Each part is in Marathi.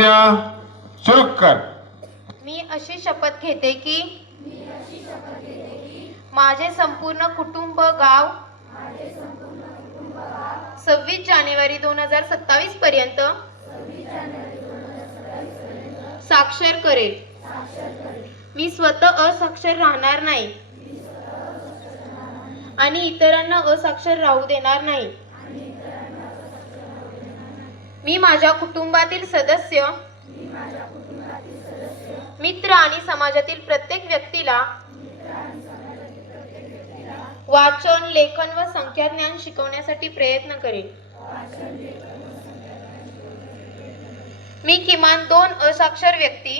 सुरू कर। मी अशी शपथ घेते की माझे संपूर्ण कुटुंब गाव 26 जानेवारी 2027 पर्यंत साक्षर करेल। मी स्वतः असाक्षर राहणार नाही आणि इतरांना असाक्षर राहू देणार नाही। मी माझ्या कुटुंबातील सदस्य, मित्र आणि समाजातील प्रत्येक व्यक्तीला वाचन, लेखन व संख्याज्ञान शिकवण्यासाठी प्रयत्न करेन। मी किमान 2 असाक्षर व्यक्ती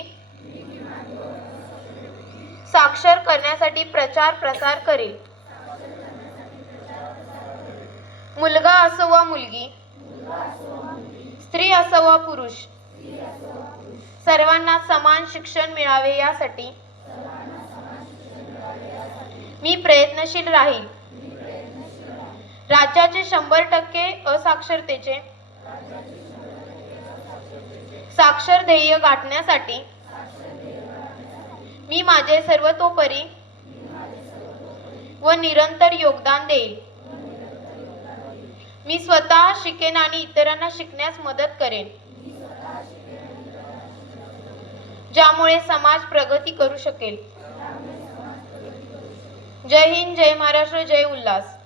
साक्षर करण्यासाठी प्रचार प्रसार करेल। मुलगा असो वा मुलगी, स्त्री असो वा पुरुष, सर्वांना समान शिक्षण मिळावे यासाठी मी प्रयत्नशील राहील। राज्याचे 100% असाक्षरतेचे साक्षर ध्येय गाठण्यासाठी मी माझे सर्वतोपरी व निरंतर योगदान देईल। मी स्वतः शिकेन आणि इतरांना शिकण्यास मदत करेन, ज्यामुळे समाज प्रगती करू शकेल। जय हिंद, जय महाराष्ट्र, जय उल्हास।